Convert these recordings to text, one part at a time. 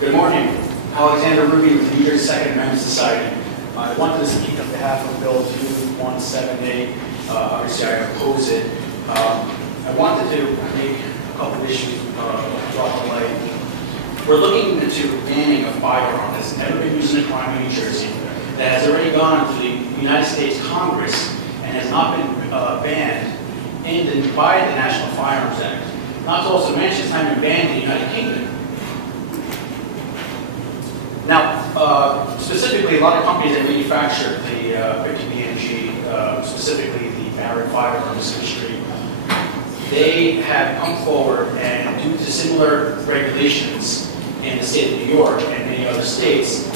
Good morning. Alexander Roubian with the New Jersey Second Amendment Society. I wanted to speak on behalf of Bill 2178. Obviously, I oppose it. I wanted to make a couple of issues brought to light. We're looking into banning a firearm that's never been used in a crime in New Jersey, that has already gone to the United States Congress and has not been banned by the National Firearms Act. Not to also mention, it's not been banned in the United Kingdom. Now, specifically, a lot of companies that manufacture the 50BMG, specifically the Barrett firearms industry, they have come forward and due to similar regulations in the state of New York and many other states,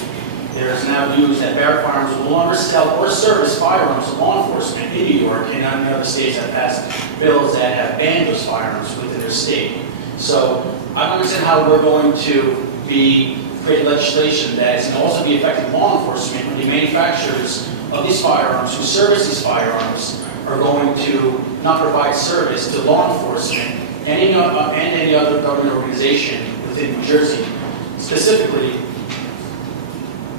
there is now news that Barrett Firearms will no longer sell or service firearms to law enforcement in New York, and many other states have passed bills that have banned those firearms within their state. So I don't understand how we're going to be creating legislation that is going to also be affecting law enforcement when the manufacturers of these firearms who service these firearms are going to not provide service to law enforcement and any other government organization within New Jersey, specifically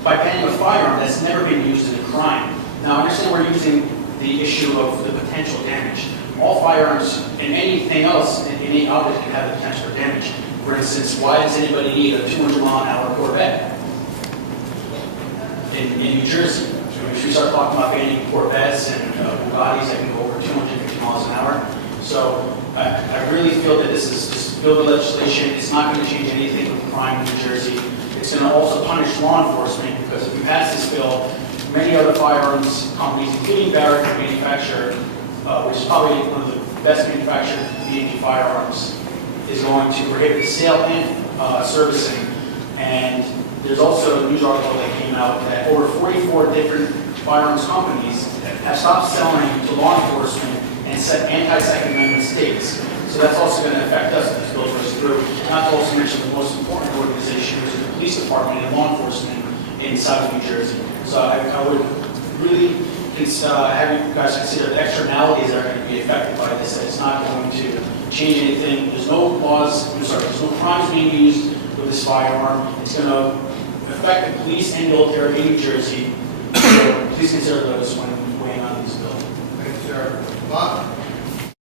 by banning a firearm that's never been used in a crime. Now, I understand we're using the issue of the potential damage. All firearms and anything else, any object can have the potential for damage. For instance, why does anybody need a 200-mile-an-hour Corvette in New Jersey? Should we start talking about banning Corvettes and Bugattis that can go over 250 miles an hour? So I really feel that this is just bill of legislation. It's not going to change anything with crime in New Jersey. It's going to also punish law enforcement because if we pass this bill, many other firearms companies, including Barrett, the manufacturer, which is probably one of the best manufactured BMG firearms, is going to prohibit the sale and servicing. And there's also a news article that came out that over 44 different firearms companies have stopped selling to law enforcement and set anti-Second Amendment states. So that's also going to affect us if this bill goes through. Not to also mention the most important organization, which is the police department and law enforcement in South New Jersey. So I would really have you guys consider the externalities that are going to be affected by this. That it's not going to change anything. There's no laws, there's no crimes being used with this firearm. It's going to affect the police and military in New Jersey. So please consider those when weighing on this bill. Thank you, sir. Bob?